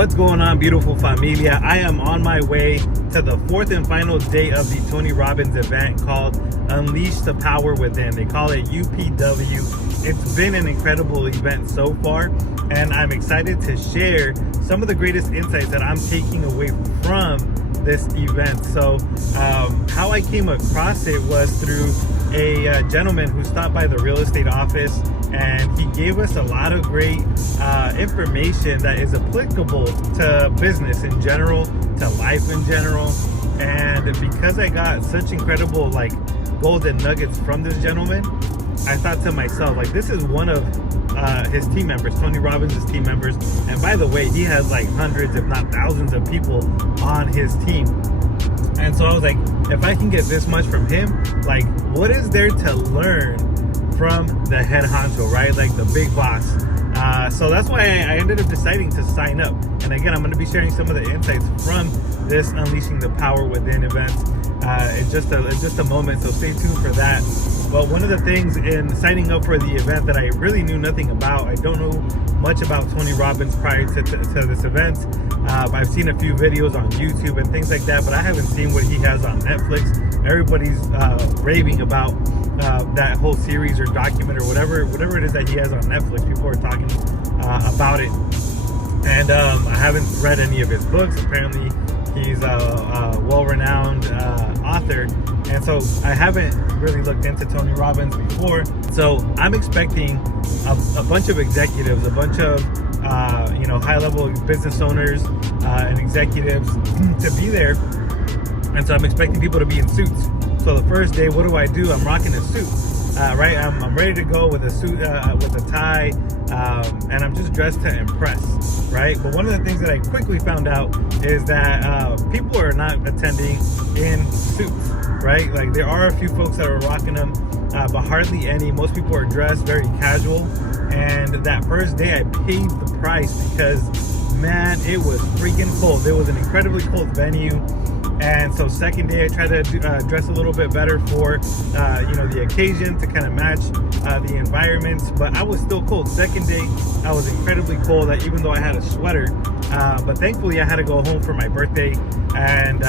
What's going on, beautiful familia? I am on my way to the fourth and final day of the Tony Robbins event called Unleash the Power Within. They call it UPW. It's been an incredible event so far, and I'm excited to share some of the greatest insights that I'm taking away from this event. So how I came across it was through a gentleman who stopped by the real estate office, and he gave us a lot of great information that is applicable to business in general, to life in general. And because I got such incredible golden nuggets from this gentleman, I thought to myself, this is one of his team members, Tony Robbins' team members. And by the way, he has hundreds if not thousands of people on his team. And so I was like, if I can get this much from him, what is there to learn from the head honcho, right? The big boss. So that's why I ended up deciding to sign up. And again, I'm going to be sharing some of the insights from this Unleashing the Power Within event in just a moment. So stay tuned for that. But one of the things in signing up for the event that I really knew nothing about, I don't know much about Tony Robbins prior to this event. I've seen a few videos on YouTube and things like that, but I haven't seen what he has on Netflix. Everybody's raving about that whole series or document or whatever it is that he has on Netflix. People are talking about it. And I haven't read any of his books. Apparently, he's a well-renowned author. And so I haven't really looked into Tony Robbins before. So I'm expecting a bunch of executives, a bunch of high-level business owners and executives to be there. And so I'm expecting people to be in suits. So the first day, what do? I'm rocking a suit, right? I'm ready to go with a suit, with a tie, and I'm just dressed to impress, right? But one of the things that I quickly found out is that people are not attending in suits, right? There are a few folks that are rocking them, but hardly any. Most people are dressed very casual. And that first day I paid the price because, man, it was freaking cold. It was an incredibly cold venue. And so second day I tried to dress a little bit better for the occasion to kind of match the environment, but I was still cold. Second day I was incredibly cold, even though I had a sweater, but thankfully I had to go home for my birthday. And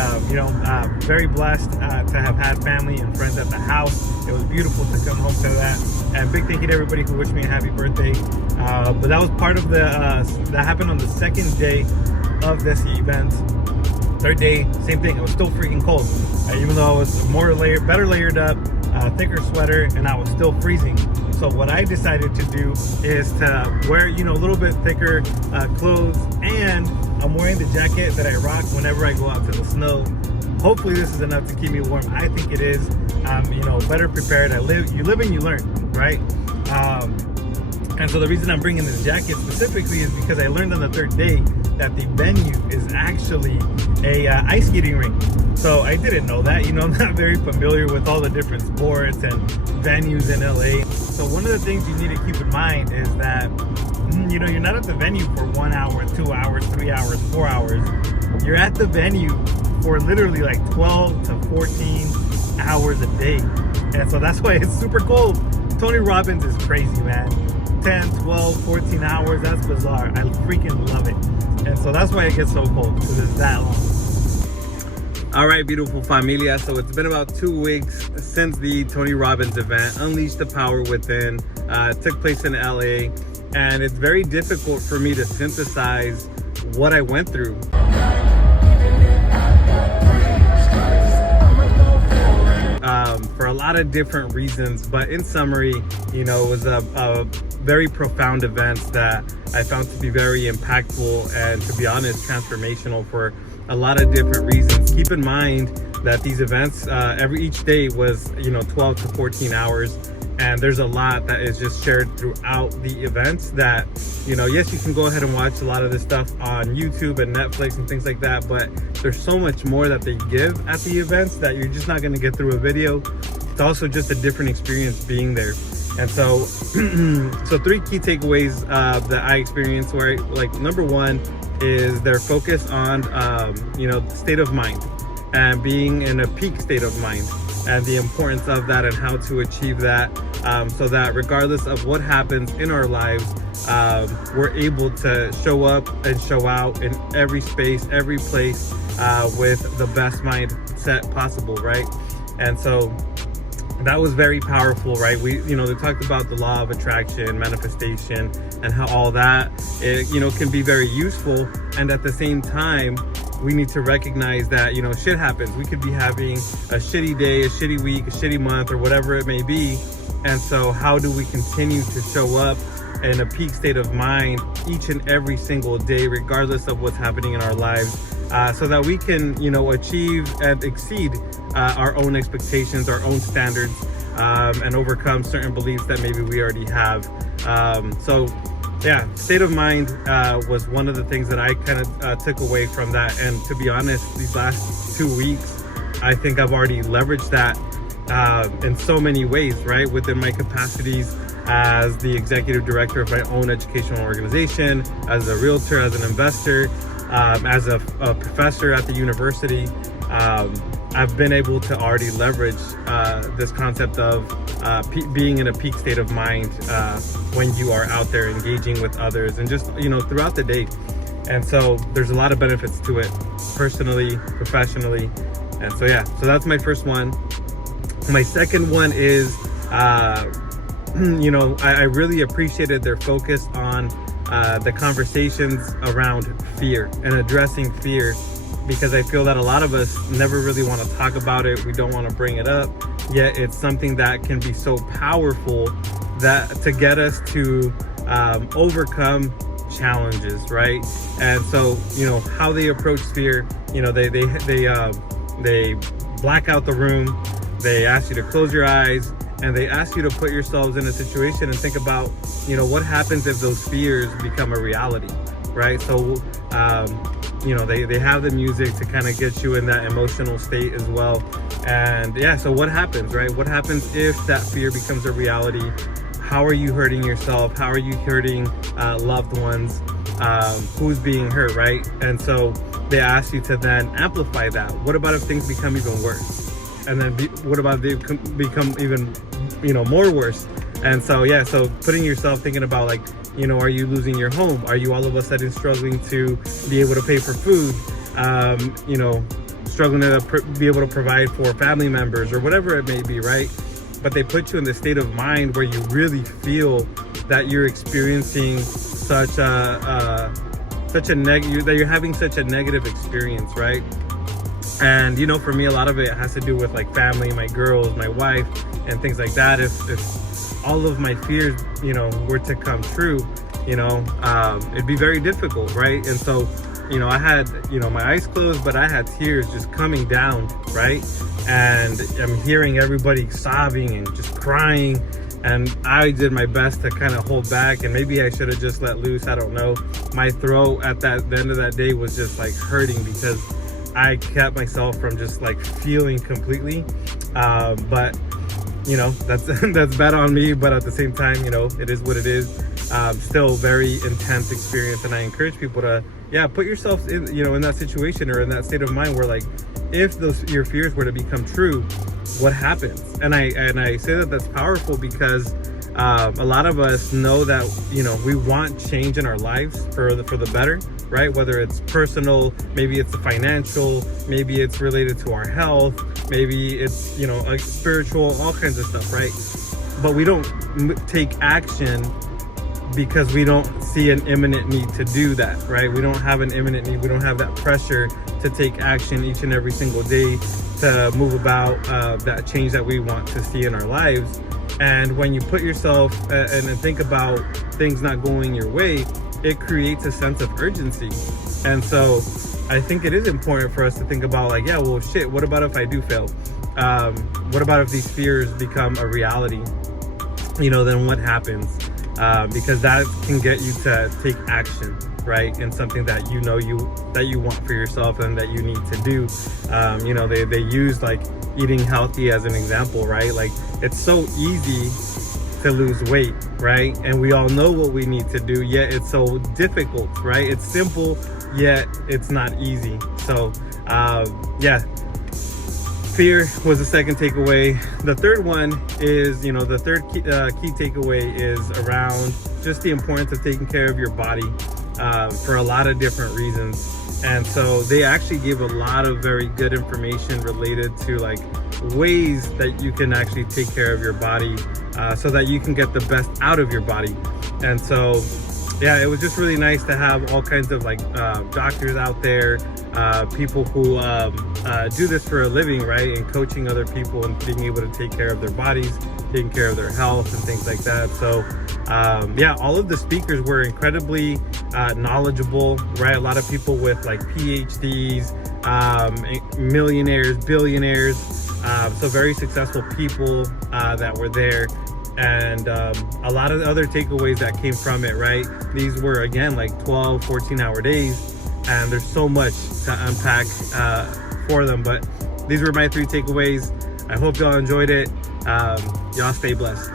very blessed to have had family and friends at the house. It was beautiful to come home to that, and big thank you to everybody who wished me a happy birthday. But that was part of that happened on the second day of this event. Third day, same thing. It was still freaking cold, even though I was better layered up, thicker sweater, and I was still freezing. So what I decided to do is to wear, a little bit thicker clothes, and I'm wearing the jacket that I rock whenever I go out to the snow. Hopefully this is enough to keep me warm. I think it is. Better prepared. You live and you learn, right? And so the reason I'm bringing this jacket specifically is because I learned on the third day that the venue is actually a ice skating rink. So I didn't know that. I'm not very familiar with all the different sports and venues in LA. So one of the things you need to keep in mind is that you're not at the venue for 1 hour, 2 hours, 3 hours, 4 hours. You're at the venue for literally 12 to 14 hours a day. And so that's why it's super cold. Tony Robbins is crazy, man. 10, 12, 14 hours, that's bizarre. I freaking love it. And so that's why it gets so cold, because it's that long. All right, beautiful familia. So it's been about 2 weeks since the Tony Robbins event, Unleash the Power Within. It took place in LA, and it's very difficult for me to synthesize what I went through. For a lot of different reasons, but in summary, it was a very profound event that I found to be very impactful and, to be honest, transformational for a lot of different reasons. Keep in mind that these events, each day was 12 to 14 hours, and there's a lot that is just shared throughout the events that yes, you can go ahead and watch a lot of this stuff on YouTube and Netflix and things like that, but there's so much more that they give at the events that you're just not going to get through a video. It's also just a different experience being there. And so so 3 key takeaways that I experienced, where number 1 is their focus on state of mind and being in a peak state of mind, and the importance of that and how to achieve that, so that regardless of what happens in our lives, we're able to show up and show out in every space, every place, with the best mindset possible, right? And so that was very powerful, right? They talked about the law of attraction, manifestation, and how all that, can be very useful. And at the same time, we need to recognize that, shit happens. We could be having a shitty day, a shitty week, a shitty month, or whatever it may be. And so how do we continue to show up in a peak state of mind each and every single day, regardless of what's happening in our lives, so that we can, achieve and exceed our own expectations, our own standards, and overcome certain beliefs that maybe we already have. State of mind was one of the things that I kind of took away from that. And to be honest, these last 2 weeks, I think I've already leveraged that in so many ways, right? Within my capacities as the executive director of my own educational organization, as a realtor, as an investor, as a professor at the university. I've been able to already leverage this concept of being in a peak state of mind when you are out there engaging with others and just, throughout the day. And so there's a lot of benefits to it, personally, professionally. And so that's my first one. My second one is, I really appreciated their focus on the conversations around fear and addressing fear, because I feel that a lot of us never really want to talk about it. We don't want to bring it up, yet it's something that can be so powerful that to get us to overcome challenges, right? And so, how they approach fear, they black out the room, they ask you to close your eyes, and they ask you to put yourselves in a situation and think about, what happens if those fears become a reality, right? So, they have the music to kind of get you in that emotional state as well. And so what happens, right? What happens if that fear becomes a reality? How are you hurting yourself? How are you hurting loved ones? Who's being hurt, right? And so they ask you to then amplify that. What about if things become even worse? And then what about if they become even, more worse? And so, so putting yourself thinking about like, are you losing your home? Are you all of a sudden struggling to be able to pay for food? Struggling to be able to provide for family members or whatever it may be, right? But they put you in the state of mind where you really feel that you're experiencing such a negative, that you're having such a negative experience, right? And for me, a lot of it has to do with like family, my girls, my wife, and things like that. If all of my fears, were to come true, it'd be very difficult, right? And so, I had, my eyes closed, but I had tears just coming down, right? And I'm hearing everybody sobbing and just crying. And I did my best to kind of hold back, and maybe I should have just let loose. I don't know. My throat at the end of that day was just like hurting because I kept myself from just like feeling completely. But that's bad on me, but at the same time, it is what it is. Still very intense experience, and I encourage people to put yourself in in that situation or in that state of mind where like if your fears were to become true, what happens? And I say that that's powerful because a lot of us know that we want change in our lives for the better, right? Whether it's personal, maybe it's financial, maybe it's related to our health, maybe it's like spiritual, all kinds of stuff, right? But we don't take action because we don't see an imminent need to do that, right? We don't have an imminent need. We don't have that pressure to take action each and every single day to move about that change that we want to see in our lives. And when you put yourself and think about things not going your way, it creates a sense of urgency. And so I think it is important for us to think about like, what about if I do fail? What about if these fears become a reality? Then what happens? Because that can get you to take action, right? And something that you want for yourself and that you need to do. They use like eating healthy as an example, right? Like it's so easy to lose weight, right? And we all know what we need to do, yet it's so difficult, right? It's simple, yet it's not easy. So fear was the second takeaway. The third one is, the third key takeaway is around just the importance of taking care of your body for a lot of different reasons. And so they actually give a lot of very good information related to like ways that you can actually take care of your body so that you can get the best out of your body. And so yeah, it was just really nice to have all kinds of like doctors out there, people who do this for a living, right? And coaching other people and being able to take care of their bodies, taking care of their health and things like that. So yeah, all of the speakers were incredibly knowledgeable, right? A lot of people with like PhDs, millionaires, billionaires, so very successful people that were there. And a lot of other takeaways that came from it, right? These were, again, like 12, 14-hour days, and there's so much to unpack for them. But these were my 3 takeaways. I hope y'all enjoyed it. Y'all stay blessed.